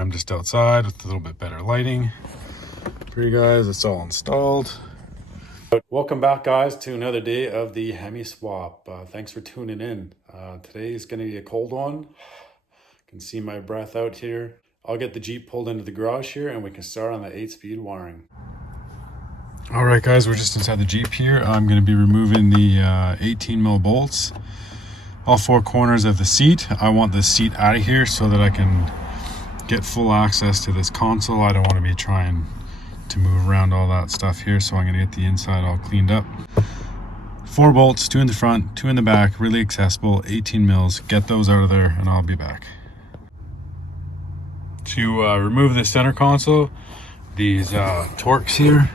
I'm just outside with a little bit better lighting for you guys. It's all installed. Welcome back, guys, to another day of the Hemi Swap. Thanks for tuning in. Today is going to be a cold one. You can see my breath out here. I'll get the Jeep pulled into the garage here and we can start on the 8-speed wiring. All right, guys, we're just inside the Jeep here. I'm going to be removing the 18 mil bolts, all four corners of the seat. I want the seat out of here so that I can get full access to this console. I don't want to be trying to move around all that stuff here, so I'm going to get the inside all cleaned up. 4 bolts, 2 in the front, 2 in the back, really accessible, 18 mils. Get those out of there and I'll be back. To remove the center console, these Torx here,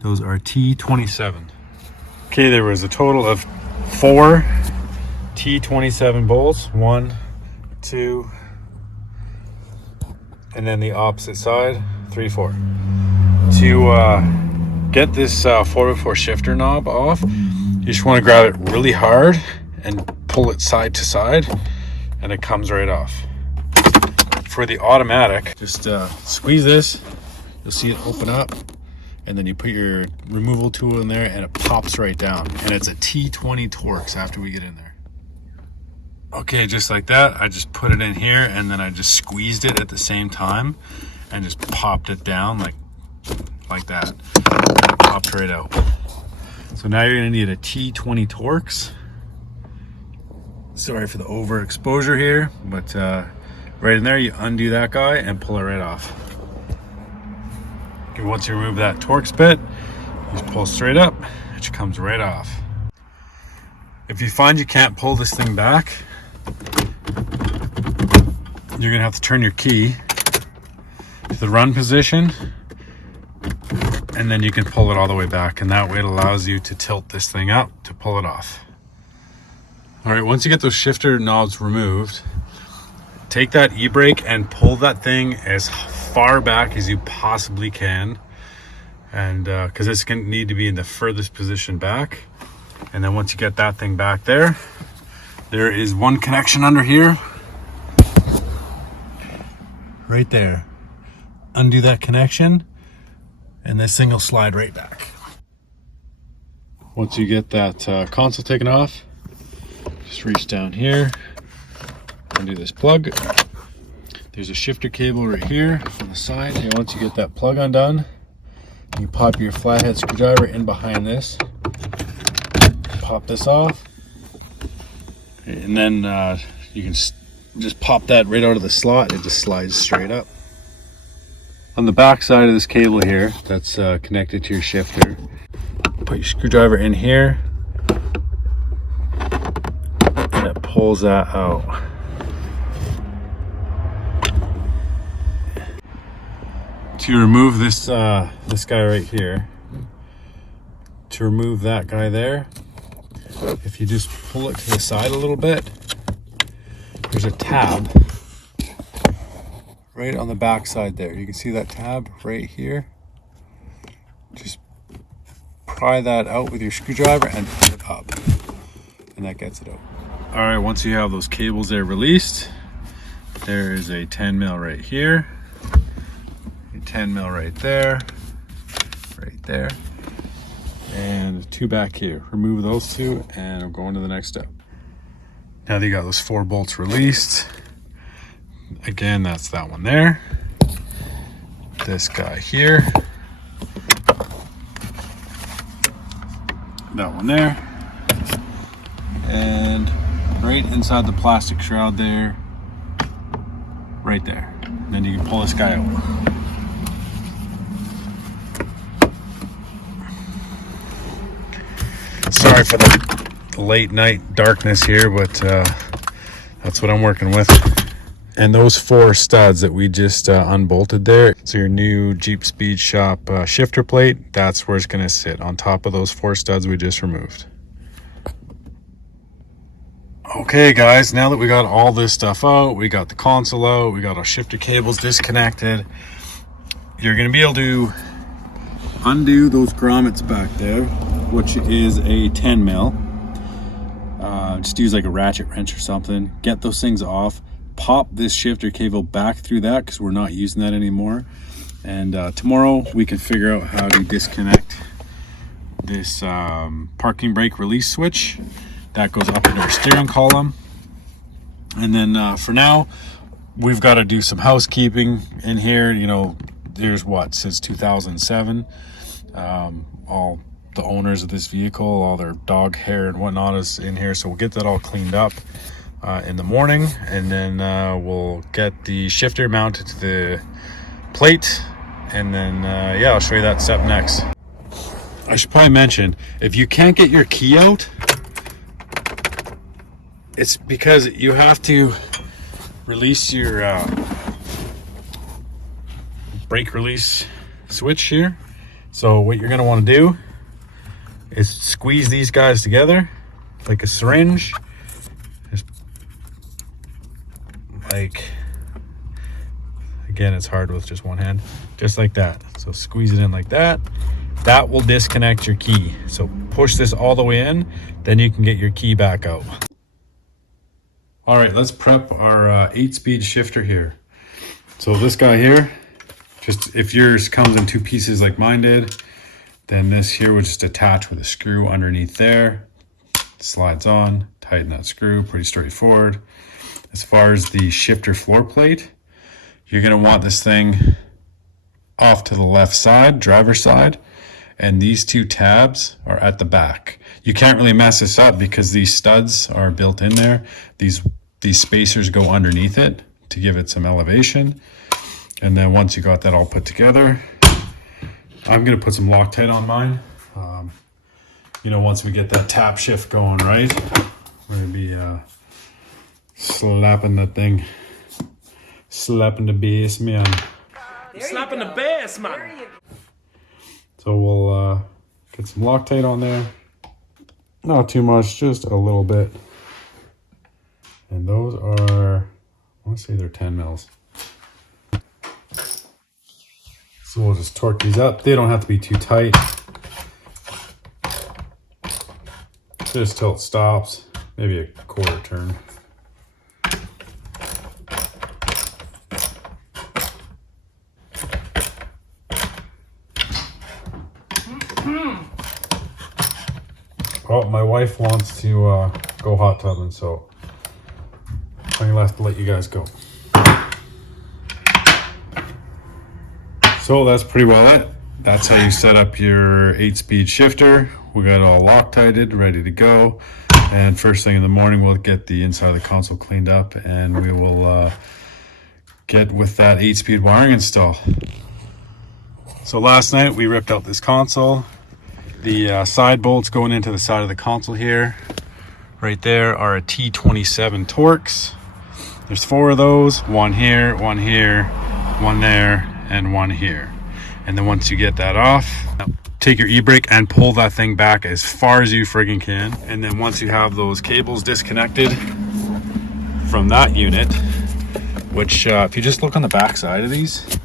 those are T27. Okay, there was a total of 4 T27 bolts, 1, 2, and then the opposite side, 3, 4. To get this 4x4 shifter knob off, you just want to grab it really hard and pull it side to side, and it comes right off. For the automatic, just squeeze this, you'll see it open up, and then you put your removal tool in there and it pops right down. And it's a T20 Torx after we get in there. Okay, just like that, I just put it in here and then I just squeezed it at the same time and just popped it down like that. It popped right out. So now you're gonna need a T20 Torx. Sorry for the overexposure here, but right in there, you undo that guy and pull it right off. Okay, once you remove that Torx bit, you just pull straight up, it comes right off. If you find you can't pull this thing back, you're gonna have to turn your key to the run position, and then you can pull it all the way back, and that way it allows you to tilt this thing up to pull it off. All right, once you get those shifter knobs removed, take that e-brake and pull that thing as far back as you possibly can, and because it's going to need to be in the furthest position back. And then once you get that thing back there, there is one connection under here, right there. Undo that connection, and this thing will slide right back. Once you get that console taken off, just reach down here, undo this plug. There's a shifter cable right here on the side. And once you get that plug undone, you pop your flathead screwdriver in behind this, pop this off, and then you can just pop that right out of the slot. It just slides straight up. On the back side of this cable here, that's connected to your shifter, put your screwdriver in here, and it pulls that out. To remove this this guy right here, to remove that guy there, if you just pull it to the side a little bit, there's a tab right on the back side there. You can see that tab right here. Just pry that out with your screwdriver and pull it up, and that gets it out. All right, once you have those cables there released, there is a 10 mil right here, 10 mil right there, and 2 back here. Remove those 2 and we're going to the next step. Now that you got those 4 bolts released, again, that's that one there, this guy here, that one there, and right inside the plastic shroud there, right there. And then you can pull this guy out. Sorry for the late night darkness here, but that's what I'm working with. And those 4 studs that we just unbolted there, so your new Jeep Speed Shop shifter plate, that's where it's going to sit, on top of those 4 studs we just removed. Okay guys, now that we got all this stuff out, we got the console out, we got our shifter cables disconnected, you're going to be able to undo those grommets back there, which is a 10 mil. Just use like a ratchet wrench or something, get those things off, pop this shifter cable back through that because we're not using that anymore. And tomorrow we can figure out how to disconnect this parking brake release switch that goes up into our steering column. And then for now, we've got to do some housekeeping in here. You know, there's what, since 2007, all the owners of this vehicle, all their dog hair and whatnot is in here. So we'll get that all cleaned up in the morning, and then we'll get the shifter mounted to the plate, and then yeah, I'll show you that step next. I should probably mention, if you can't get your key out, it's because you have to release your brake release switch here. So what you're going to want to do is squeeze these guys together like a syringe. Just like, again, it's hard with just one hand, just like that. So squeeze it in like that. That will disconnect your key. So push this all the way in, then you can get your key back out. All right, let's prep our 8-speed shifter here. So this guy here, just if yours comes in 2 pieces like mine did, then this here would just attach with a screw underneath there. Slides on, tighten that screw, pretty straightforward. As far as the shifter floor plate, you're gonna want this thing off to the left side, driver's side, and these 2 tabs are at the back. You can't really mess this up because these studs are built in there. These spacers go underneath it to give it some elevation. And then once you got that all put together, I'm gonna put some Loctite on mine. You know, once we get that tap shift going, right? We're gonna be slapping that thing, slapping the bass, man. Slapping the bass, man. So we'll get some Loctite on there. Not too much, just a little bit. And those are, I want to say they're 10 mils. So we'll just torque these up. They don't have to be too tight. Just till it stops, maybe a quarter turn. Oh, my wife wants to go hot tubbing, so I'm gonna have to let you guys go. So that's pretty well it. That's how you set up your 8-speed shifter. We got it all Loctited, ready to go. And first thing in the morning, we'll get the inside of the console cleaned up, and we will get with that 8-speed wiring install. So last night we ripped out this console. The side bolts going into the side of the console here, right there, are a T27 Torx. There's 4 of those, one here, one there, and one here. And then once you get that off, take your e-brake and pull that thing back as far as you friggin' can. And then once you have those cables disconnected from that unit, which if you just look on the back side of these,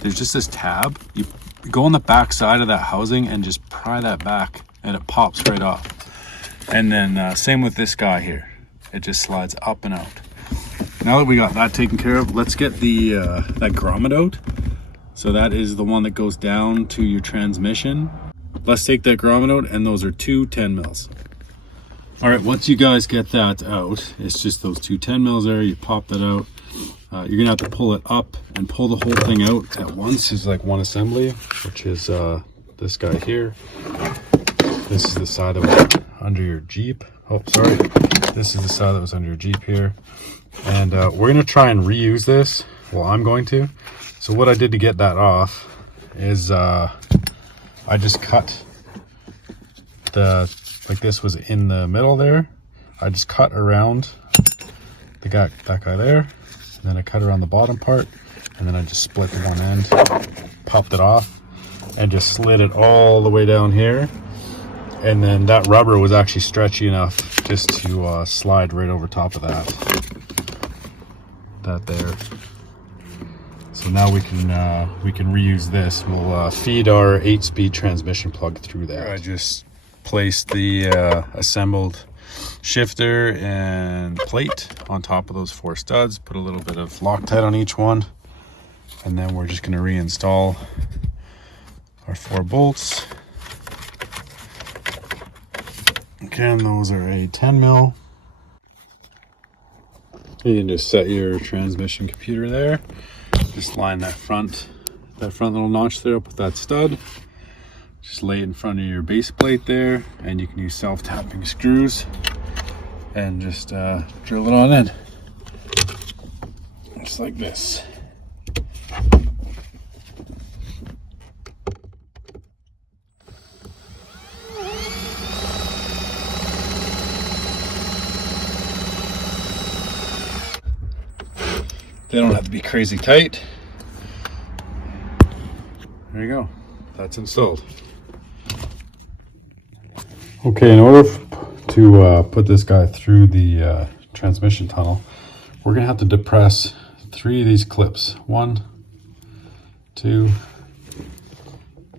there's just this tab. You go on the back side of that housing and just pry that back and it pops right off. And then same with this guy here. It just slides up and out. Now that we got that taken care of, let's get the that grommet out. So that is the one that goes down to your transmission. Let's take that grommet out, and those are 2 10 mils. All right, once you guys get that out, it's just those 2 10 mils there. You pop that out. You're gonna have to pull it up and pull the whole thing out at once. It's like one assembly, which is this guy here. This is the side that was under your Jeep. Oh, sorry. This is the side that was under your Jeep here. And we're gonna try and reuse this. Well, I'm going to. So what I did to get that off is I just cut like this was in the middle there. I just cut around that guy there. And then I cut around the bottom part. And then I just split the one end, popped it off, and just slid it all the way down here. And then that rubber was actually stretchy enough just to slide right over top of that there. So now we can reuse this. We'll feed our 8-speed transmission plug through there. I just placed the assembled shifter and plate on top of those 4 studs. Put a little bit of Loctite on each one, and then we're just going to reinstall our 4 bolts. Again, those are a 10 mil. You can just set your transmission computer there. Just line that front little notch there up with that stud. Just lay it in front of your base plate there, and you can use self-tapping screws and just drill it on in. Just like this. They don't have to be crazy tight. There you go. That's installed. Okay, in order to put this guy through the transmission tunnel, we're going to have to depress 3 of these clips. 1, 2,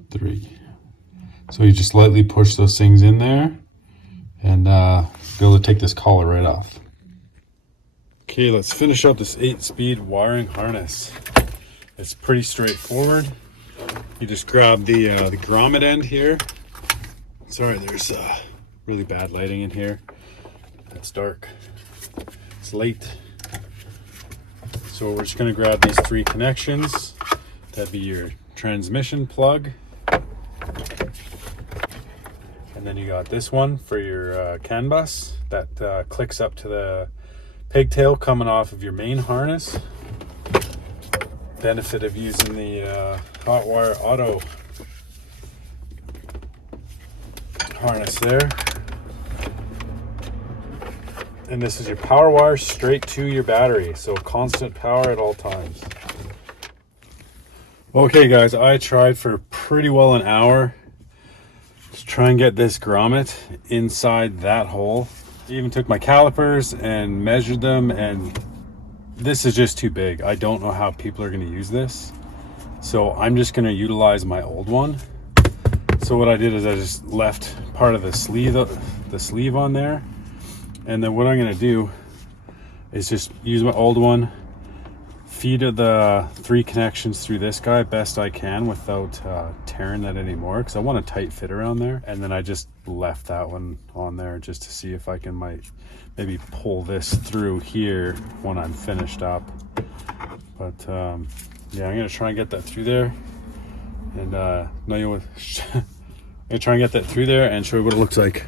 3. So you just lightly push those things in there and be able to take this collar right off. Okay, let's finish up this 8-speed wiring harness. It's pretty straightforward. You just grab the grommet end here. Sorry, there's really bad lighting in here. It's dark. It's late. So we're just going to grab these 3 connections. That'd be your transmission plug. And then you got this one for your CAN bus that clicks up to the pigtail coming off of your main harness. Benefit of using the hot wire auto harness there. And this is your power wire straight to your battery, so constant power at all times. Okay guys, I tried for pretty well an hour to try and get this grommet inside that hole. I even took my calipers and measured them, and this is just too big. I don't know how people are going to use this, so I'm just going to utilize my old one. So what I did is I just left part of the sleeve on there, and then what I'm going to do is just use my old one, feed the 3 connections through this guy best I can without tearing that anymore, because I want a tight fit around there. And then I just left that one on there just to see if I can maybe pull this through here when I'm finished up. But yeah, I'm gonna try and get that through there, and I'm gonna try and get that through there and show you what it looks like.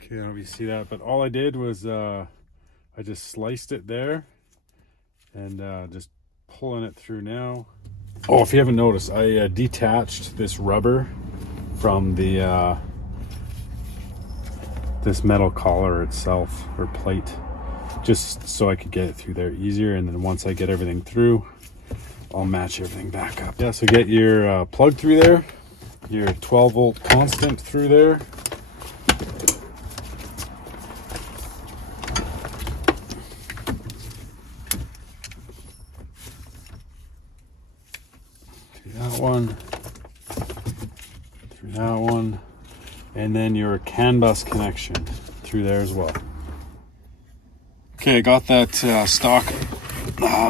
Okay, I don't know if you see that, but all I did was I just sliced it there and just pulling it through now. Oh, if you haven't noticed, I detached this rubber from the this metal collar itself, or plate, just so I could get it through there easier. And then once I get everything through, I'll match everything back up. Yeah, so get your plug through there, your 12-volt constant through there. That one, through that one, and then your CAN bus connection through there as well. Okay, I got that stock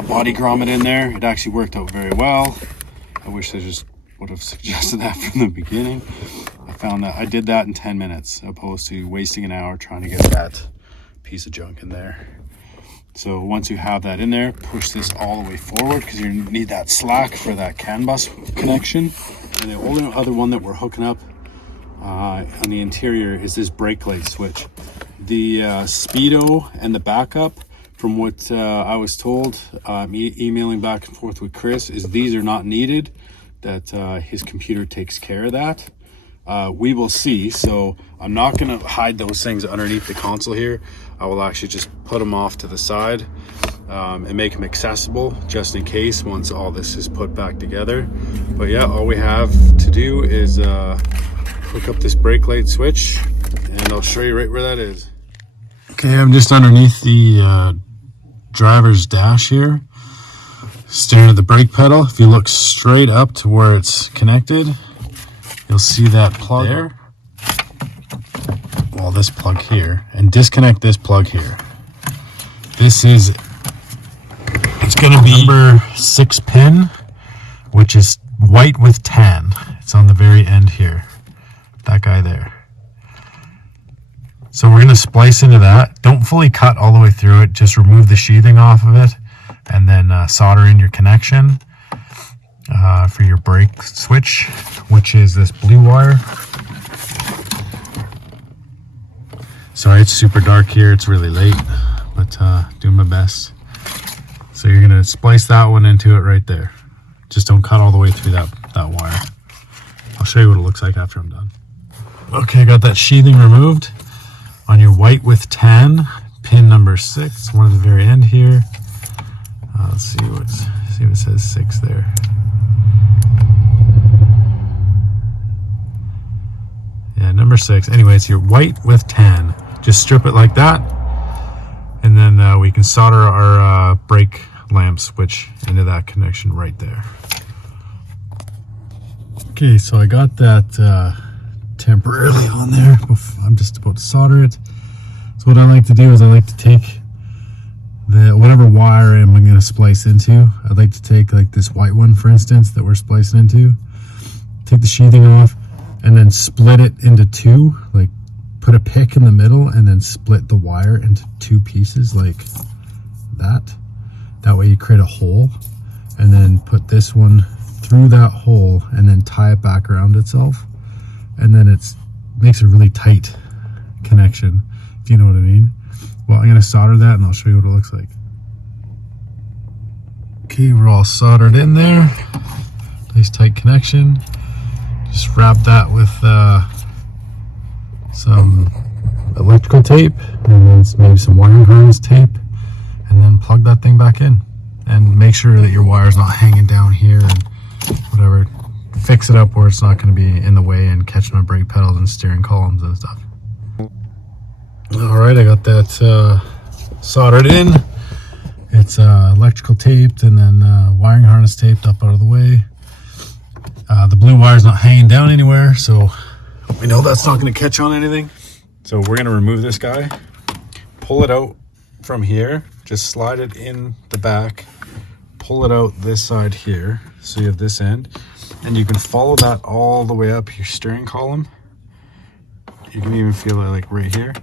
body grommet in there. It actually worked out very well. I wish I just would have suggested that from the beginning. I found that I did that in 10 minutes opposed to wasting an hour trying to get that piece of junk in there. So once you have that in there, push this all the way forward, because you need that slack for that CAN bus connection. And the only other one that we're hooking up on the interior is this brake light switch. The speedo and the backup, from what I was told, emailing back and forth with Chris, is these are not needed, that his computer takes care of that. We will see. So I'm not going to hide those things underneath the console here. I will actually just put them off to the side and make them accessible just in case once all this is put back together. But yeah, all we have to do is hook up this brake light switch, and I'll show you right where that is. Okay, I'm just underneath the driver's dash here, staring at the brake pedal. If you look straight up to where it's connected, you'll see that plug there. this plug here and disconnect this plug here. This is, it's gonna be number 6 pin, which is white with tan. It's on the very end here, that guy there. So we're gonna splice into that. Don't fully cut all the way through it, just remove the sheathing off of it and then solder in your connection for your brake switch, which is this blue wire. Sorry, it's super dark here, it's really late, but doing my best. So you're gonna splice that one into it right there. Just don't cut all the way through that wire. I'll show you what it looks like after I'm done. Okay, I got that sheathing removed. On your white with tan, pin number 6, one at the very end here. Let's see if it says 6 there. Yeah, number 6. Anyway, it's your white with tan. Just strip it like that, and then we can solder our brake lamp switch into that connection right there. Okay, so I got that temporarily on there. I'm just about to solder it. So what I like to do is I like to take whatever wire I'm going to splice into. I'd like to take like this white one, for instance, that we're splicing into. Take the sheathing off and then split it into 2, like put a pick in the middle and then split the wire into 2 pieces like that. That way you create a hole, and then put this one through that hole and then tie it back around itself. And then it makes a really tight connection, if you know what I mean. Well, I'm going to solder that and I'll show you what it looks like. Okay, we're all soldered in there. Nice tight connection. Just wrap that with some electrical tape and then maybe some wiring harness tape, and then plug that thing back in. And make sure that your wire's not hanging down here and whatever. Fix it up where it's not going to be in the way and catch my brake pedals and steering columns and stuff. Alright, I got that soldered in. It's electrical taped and then wiring harness taped up out of the way. The blue wire's not hanging down anywhere, so we know that's not going to catch on anything. So we're going to remove this guy, pull it out from here, just slide it in the back, pull it out this side here, so you have this end, and you can follow that all the way up your steering column. You can even feel it like right here.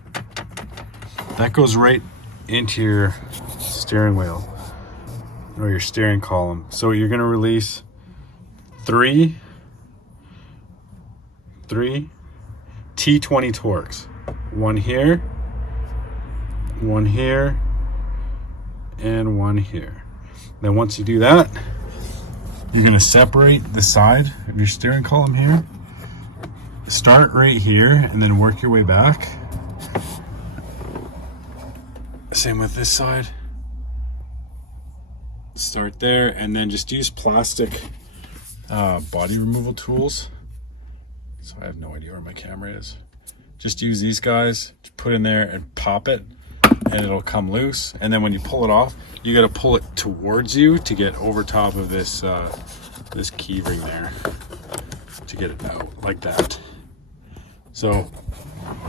That goes right into your steering wheel or your steering column. So you're going to release three T20 torques. One here, and one here. Then once you do that, you're going to separate the side of your steering column here. Start right here and then work your way back. Same with this side. Start there and then just use plastic body removal tools. So I have no idea where my camera is. Just use these guys, put in there and pop it, and it'll come loose. And then when you pull it off, you got to pull it towards you to get over top of this this key ring there to get it out like that. So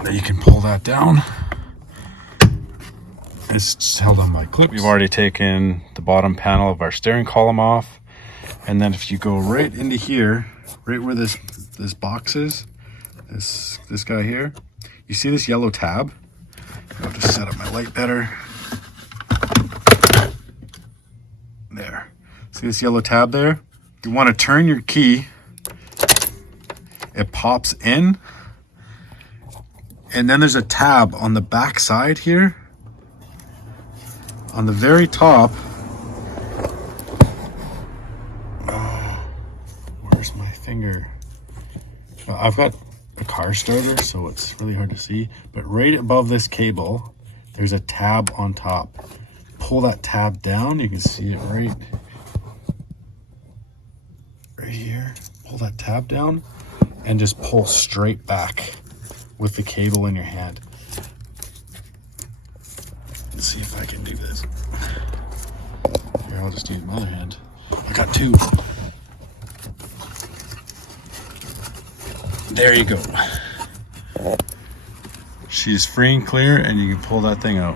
now you can pull that down. It's just held on by clips. We've already taken the bottom panel of our steering column off, and then if you go right into here, right where this box is, this guy here, you see this yellow tab? I'll just set up my light better. There. See this yellow tab there? You want to turn your key. It pops in, and then there's a tab on the back side here. On the very top. Oh, where's my finger? Well, I've got a car starter, so it's really hard to see. But right above this cable, there's a tab on top. Pull that tab down. You can see it right here. Pull that tab down and just pull straight back with the cable in your hand. Let's see if I can do this. Here, I'll just use my other hand. I got two. There you go. she's free and clear, and you can pull that thing out.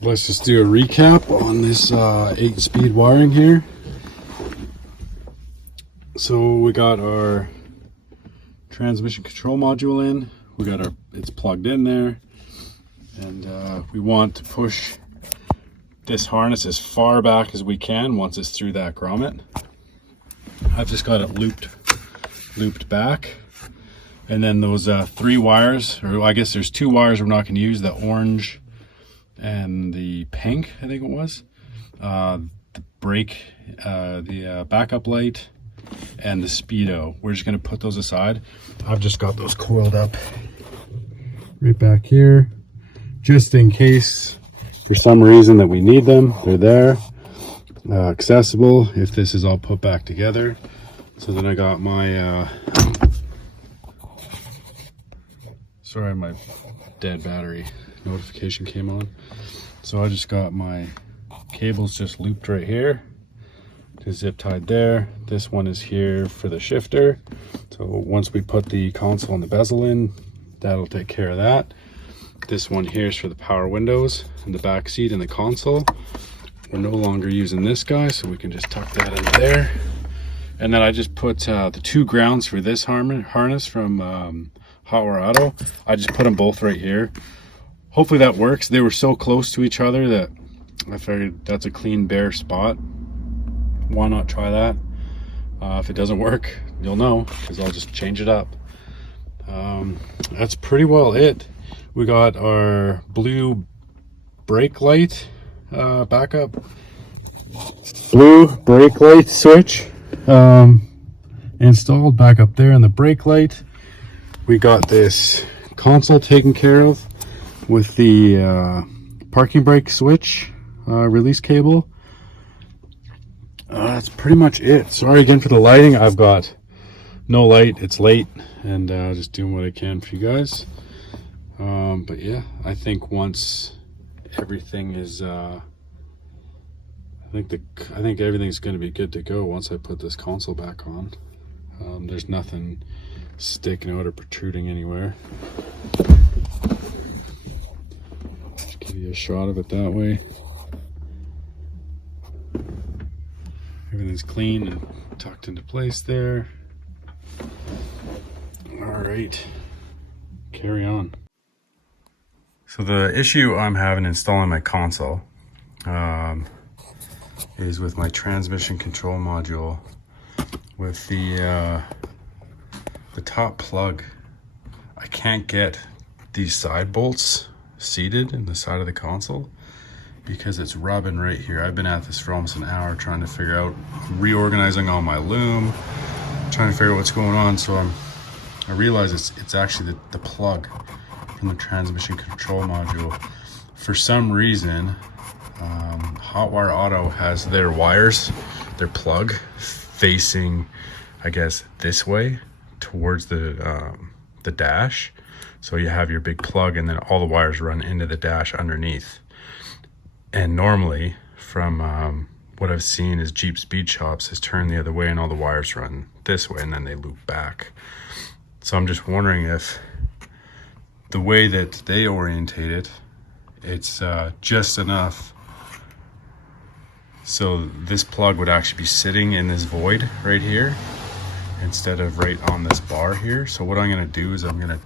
Let's just do a recap on this 8-speed wiring here. So we got our transmission control module in. We got it's plugged in there, and we want to push this harness as far back as we can once it's through that grommet. I've just got it looped back, and then those 3 wires, or I guess there's 2 wires we're not going to use, the orange and the pink, I think it was, the brake, the backup light, and the speedo. We're just going to put those aside. I've just got those coiled up right back here, just in case for some reason that we need them. They're there, accessible if this is all put back together. So then I got my sorry, my dead battery notification came on. So I just got my cables just looped right here, just zip tied there. This one is here for the shifter. So once we put the console and the bezel in, that'll take care of that. This one here is for the power windows and the back seat and the console. We're no longer using this guy, so we can just tuck that in there. And then I just put the 2 grounds for this harness from Hot Wire Auto. I just put them both right here. Hopefully that works. They were so close to each other that I figured that's a clean, bare spot. Why not try that? If it doesn't work, you'll know, because I'll just change it up. That's pretty well it. We got our blue brake light backup. Blue brake light switch installed back up there in the brake light. We got this console taken care of with the parking brake switch release cable. That's pretty much it. Sorry again for the lighting. I've got no light. It's late, and just doing what I can for you guys. But yeah, I think once everything is I think everything's going to be good to go once I put this console back on. There's nothing sticking out or protruding anywhere. Just give you a shot of it that way. Everything's clean and tucked into place there. All right, carry on. So the issue I'm having installing my console is with my transmission control module with the top plug. I can't get these side bolts seated in the side of the console because it's rubbing right here. I've been at this for almost an hour trying to figure out, reorganizing all my loom, trying to figure out what's going on. So I realize it's actually the plug from the transmission control module. For some reason, Hot Wire Auto has their wires, their plug facing, I guess, this way towards the dash. So you have your big plug, and then all the wires run into the dash underneath. And normally, from what I've seen is Jeep Speed Shops has turned the other way, and all the wires run this way, and then they loop back. So I'm just wondering if the way that they orientate it, it's just enough so this plug would actually be sitting in this void right here instead of right on this bar here. So what I'm going to do is I'm going to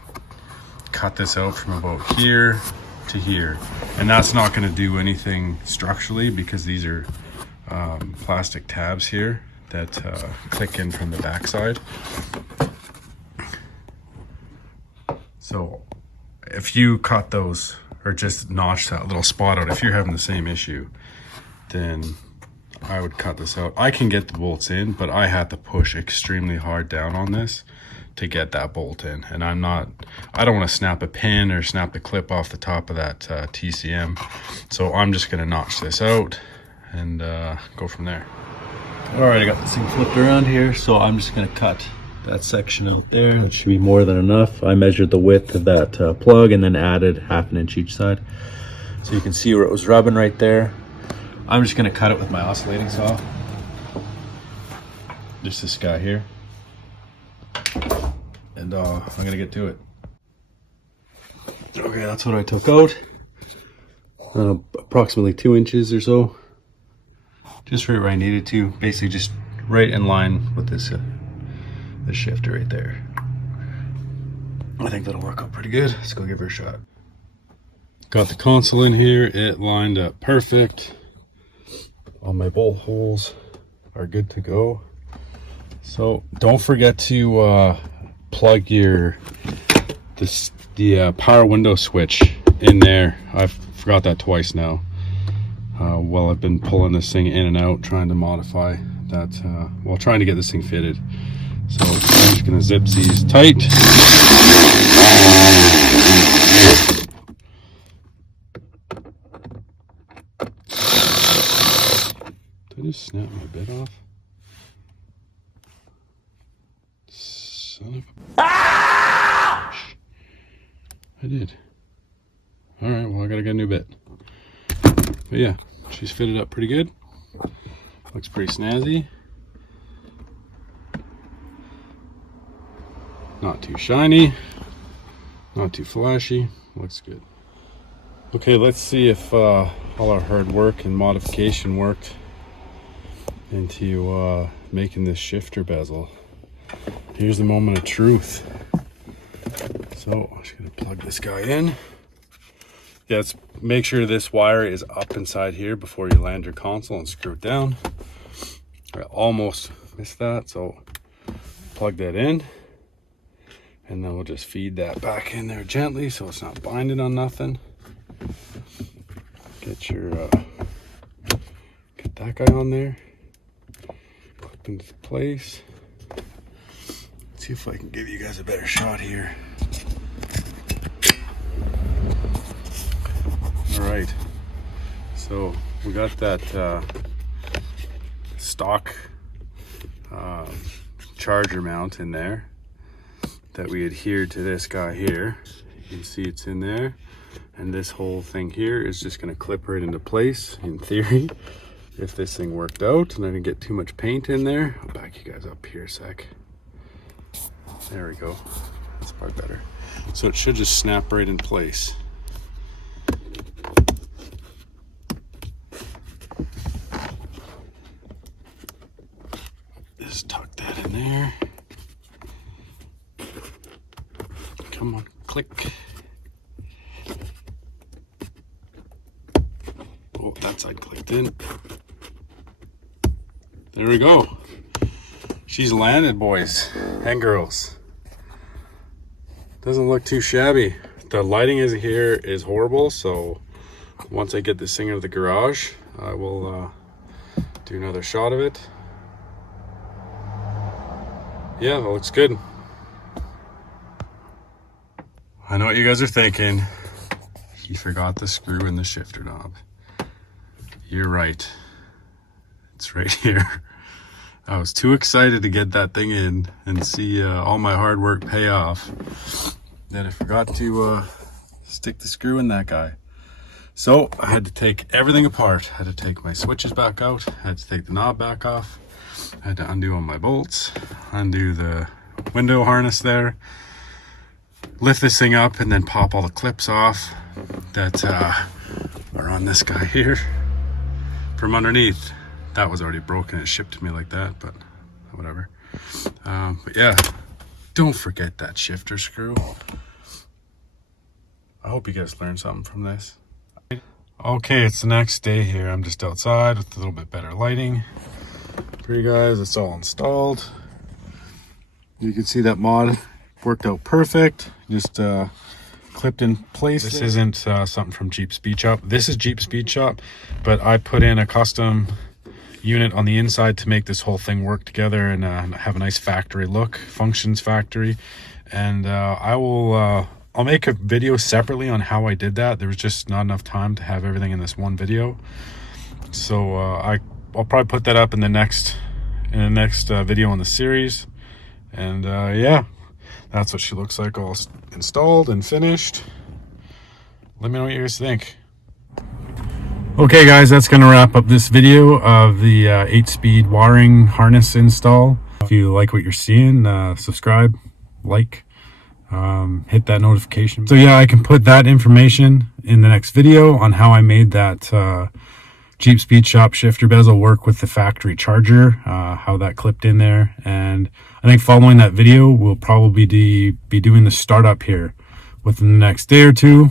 cut this out from about here to here, and that's not going to do anything structurally because these are plastic tabs here that click in from the backside. So if you cut those or just notch that little spot out, if you're having the same issue, then I would cut this out. I can get the bolts in, but I had to push extremely hard down on this to get that bolt in. And I don't want to snap a pin or snap the clip off the top of that TCM. So I'm just gonna notch this out and go from there. All right, I got this thing flipped around here, so I'm just gonna cut that section out there. That should be more than enough. I measured the width of that plug and then added 1/2 inch each side. So you can see where it was rubbing right there. I'm just gonna cut it with my oscillating saw. Just this guy here. And I'm gonna get to it. Okay, that's what I took out. Approximately 2 inches or so. Just right where I needed to. Basically just right in line with this shifter right there. I think that'll work out pretty good. Let's go give her a shot. Got the console in here. It lined up perfect. All my bolt holes are good to go. So don't forget to plug the power window switch in there. I've forgot that twice now. Well, I've been pulling this thing in and out, trying to modify that, trying to get this thing fitted. So I'm just gonna zip these tight. Did I just snap my bit off? Son of a... I did. Alright, well I gotta get a new bit. But yeah, she's fitted up pretty good. Looks pretty snazzy. Not too shiny. Not too flashy. Looks good. Okay, let's see if all our hard work and modification worked into making this shifter bezel. Here's the moment of truth. So I'm just gonna plug this guy in. Yeah, let's make sure this wire is up inside here before you land your console and screw it down. I almost missed that, so plug that in. And then we'll just feed that back in there gently so it's not binding on nothing. Get that guy on there. Clip into place. Let's see if I can give you guys a better shot here. All right, so we got that stock charger mount in there that we adhered to this guy here. You can see it's in there, and this whole thing here is just going to clip right into place in theory if this thing worked out and I didn't get too much paint in there. I'll back you guys up here a sec. There we go, that's probably better. So it should just snap right in place. Just tuck that in there. Come on, click. Oh, that side clicked in. There we go. She's landed, boys and girls. Doesn't look too shabby. The lighting here is horrible, so once I get this thing out of the garage, I will do another shot of it. Yeah, that looks good. I know what you guys are thinking. He forgot the screw in the shifter knob. You're right. It's right here. I was too excited to get that thing in and see all my hard work pay off that I forgot to stick the screw in that guy. So I had to take everything apart. I had to take my switches back out. I had to take the knob back off. I had to undo all my bolts, undo the window harness there, lift this thing up, and then pop all the clips off that are on this guy here from underneath. That was already broken. It shipped to me like that, but whatever. But yeah, don't forget that shifter screw. I hope you guys learned something from this. Okay, it's the next day here. I'm just outside with a little bit better lighting for you guys. It's all installed. You can see that mod worked out perfect. Just clipped in place. This isn't something from Jeep Speed Shop. This is Jeep Speed Shop, but I put in a custom unit on the inside to make this whole thing work together and have a nice factory look, functions factory. And I'll make a video separately on how I did that. There was just not enough time to have everything in this one video, so I'll probably put that up in the next video in the series. And yeah, that's what she looks like, all installed and finished. Let me know what you guys think. Okay guys, that's going to wrap up this video of the 8-speed wiring harness install. If you like what you're seeing, subscribe, like, hit that notification. So yeah, I can put that information in the next video on how I made that Jeep Speed Shop shifter bezel work with the factory charger, how that clipped in there. And I think following that video, we'll probably be doing the startup here within the next day or two.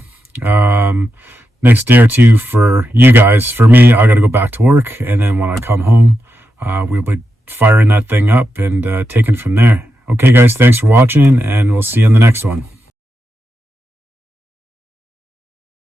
Next day or two for you guys. For me, I got to go back to work, and then when I come home, we'll be firing that thing up and taking it from there. Okay guys, thanks for watching, and we'll see you in the next one.